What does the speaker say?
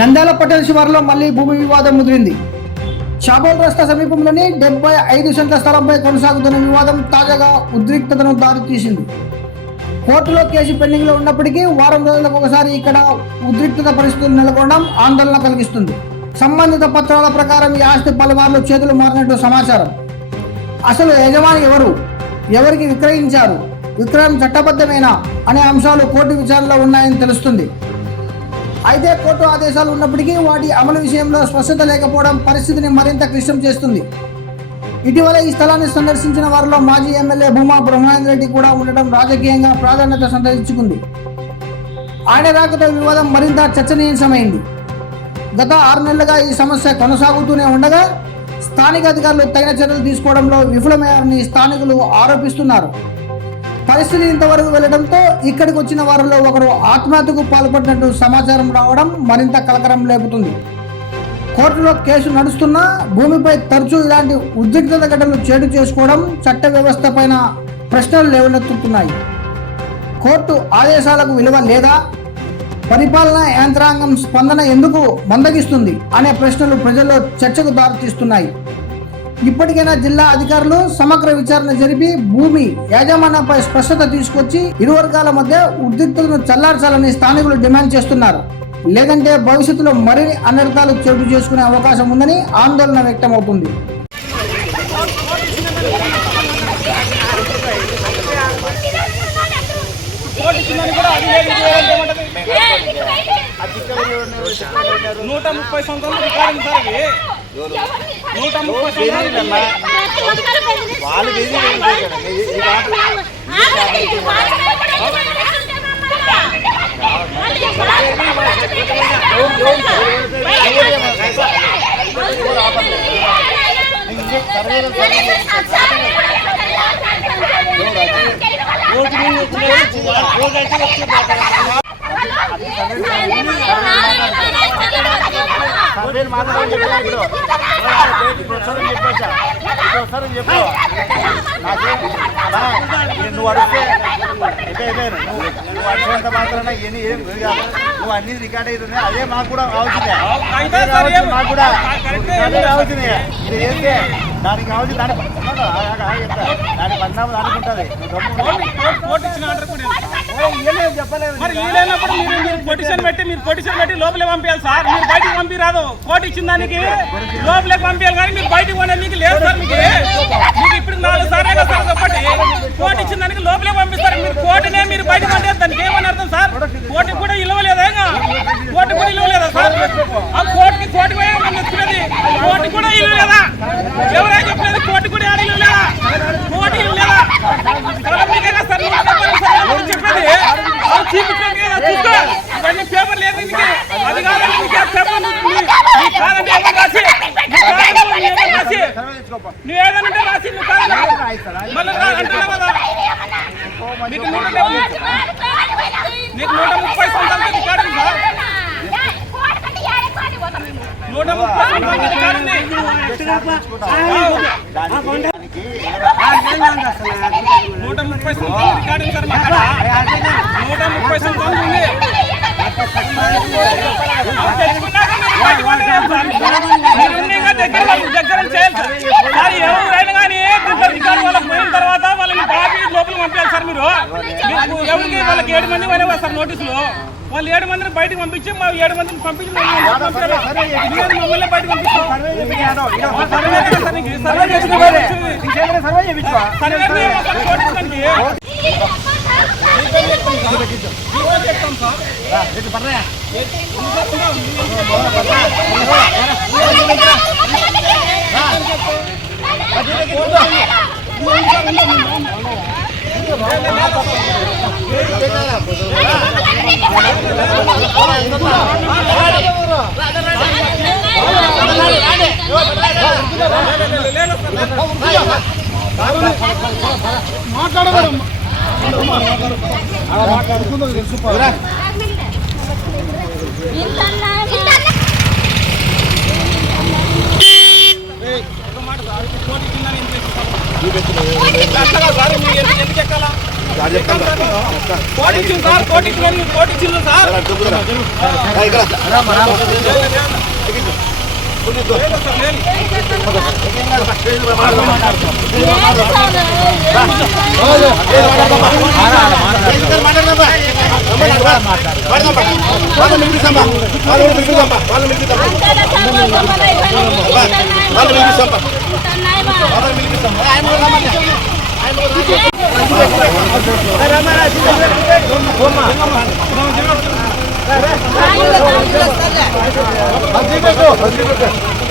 నంద్యాల పట్టణ శివారులో మళ్లీ భూమి వివాదం ముదిరింది. చాబోల్ రస్తా సమీపంలోని 75 సెంట్ల స్థలంపై కొనసాగుతున్న వివాదం తాజాగా ఉద్రిక్తతను దారితీసింది. కోర్టులో కేసు పెండింగ్ లో ఉన్నప్పటికీ వారం రోజులకు ఒకసారి ఇక్కడ ఉద్రిక్తత పరిస్థితులు నెలకొనడం ఆందోళన కలిగిస్తుంది. సంబంధిత పత్రాల ప్రకారం ఈ ఆస్తి పలుమార్లు చేతులు మారినట్టు సమాచారం. అసలు యజమాని ఎవరు, ఎవరికి విక్రయించారు, విక్రయం చట్టబద్ధమేనా అనే అంశాలు కోర్టు విచారణలో ఉన్నాయని తెలుస్తుంది. అయితే కోర్టు ఆదేశాలు ఉన్నప్పటికీ వాటి అమలు విషయంలో స్పష్టత లేకపోవడం పరిస్థితిని మరింత క్లిష్టం చేస్తుంది. ఇటీవల ఈ స్థలాన్ని సందర్శించిన వారిలో మాజీ ఎమ్మెల్యే భూమా బ్రహ్మేంద్ర రెడ్డి కూడా ఉండటం రాజకీయంగా ప్రాధాన్యత సంతరించుకుంది. ఆయన రాకతో వివాదం మరింత చర్చనీయాంశమైంది. గత 6 నెలలుగా ఈ సమస్య కొనసాగుతూనే ఉండగా స్థానిక అధికారులు తగిన చర్యలు తీసుకోవడంలో విఫలమయ్యారని స్థానికులు ఆరోపిస్తున్నారు. పరిస్థితి ఇంతవరకు వెళ్లడంతో ఇక్కడికి వచ్చిన వారిలో ఒకరు ఆత్మహత్యకు పాల్పడినట్టు సమాచారం రావడం మరింత కలకరం లేపుతుంది. కోర్టులో కేసు నడుస్తున్నా భూమిపై తరచూ ఇలాంటి ఉద్రిక్తత ఘటనలు చేటు చేసుకోవడం చట్ట వ్యవస్థ పైన ప్రశ్నలు లేవనెత్తుతున్నాయి. కోర్టు ఆదేశాలకు విలువ లేదా, పరిపాలనా యంత్రాంగం స్పందన ఎందుకు మందగిస్తుంది అనే ప్రశ్నలు ప్రజల్లో చర్చకు దారితీస్తున్నాయి. ఇప్పటికైనా జిల్లా అధికారులు సమగ్ర విచారణ జరిపి భూమి యాజమాన్యంపై స్పష్టత తీసుకొచ్చి ఇరు వర్గాల మధ్య ఉద్రిక్తతను చల్లార్చాలని స్థానికులు డిమాండ్ చేస్తున్నారు. లేదంటే భవిష్యత్తులో మరిన్ని అనర్థాలు చోటు చేసుకునే అవకాశం ఉందని ఆందోళన వ్యక్తమవుతుంది. నువ్వు అడిచేంత మాత్రాన నువ్వు అన్ని రికార్డ్ అవుతున్నాయి. అదే మాకు కూడా కావాల్సిందే, మాకు కూడా కావాల్సిందే. ఇది ఏంటి దానికి కావాల్సింది దాని దాని పరిణామం దానికి ఉంటుంది. పొటిషన్ పెట్టి లోపలే పంపించాలి సార్. మీరు బయటికి పంపిరాదు. కోర్టు ఇచ్చిన దానికి లోపలికి పంపించాలి కానీ మీరు బయటికి పోనే మీకు లేదు సార్. మీకు ఇప్పుడు 4 సార్లు సార్ చెప్పండి. కోర్టు ఇచ్చిన దానికి లోపలే పంపిస్తారు. మీరు కోర్టునే మీరు బయటకు పంపేది దానికి ఏమని అర్థం సార్? కోర్టుకు కూడా ఇవ్వలేదా? కోర్టు కూడా ఇవ్వలేదా సార్? ఆ కోర్టుకి కోర్టు ఎత్తుకునేది కోర్టు కూడా ఇవ్వలేదా? ఎవరైనా చెప్పలేదు కోర్టు కూడా ఇవ్వలేదా? కోర్టు ఇవ్వలేదా సార్? చెప్పేది ఇవన్నీ పేపర్ లేదు అది కాదండి. పేపర్ రాసి నువ్వు ఏదంటే రాసి నువ్వు కాదు మళ్ళీ అంటున్నావు కదా. నీకు 130 సంవత్సరాల రికార్డు సార్. 130 సంవత్సరాల రికార్డు ఉంది. 130 సంవత్సరాల రికార్డు సార్. మా కాడ 130 సంవత్సరాలు ఉంది. దగ్గర చేయాలి సార్. ఎవరైనా కానీ రికార్డు వాళ్ళకి పోయిన తర్వాత వాళ్ళని కాపీ లోపలికి పంపించాలి సార్. మీరు ఎవరికి వాళ్ళకి 7 మంది పోయినా సార్ నోటీసులు. వాళ్ళు 7 మందిని బయటకు పంపించి మా 7 మందిని పంపించి మమ్మల్ని బయటకు పంపిస్తాం. మాట్లాడగలరు తెలుసు. ఎందుకు ఎక్కాలా? కోటి ఇచ్చింది సార్, కోటి ఇచ్చింది, కోటి ఇచ్చింది సార్. Let's